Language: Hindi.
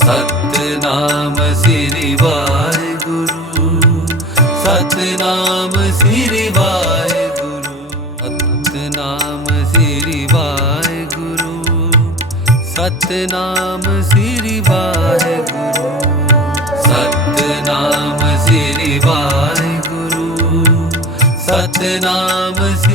सतनाम श्री वुरु सतनाम श्री वयगुरु सतनाम श्री वुरु सतनाम श्री वा सतनाम श्री वुरु सतनाम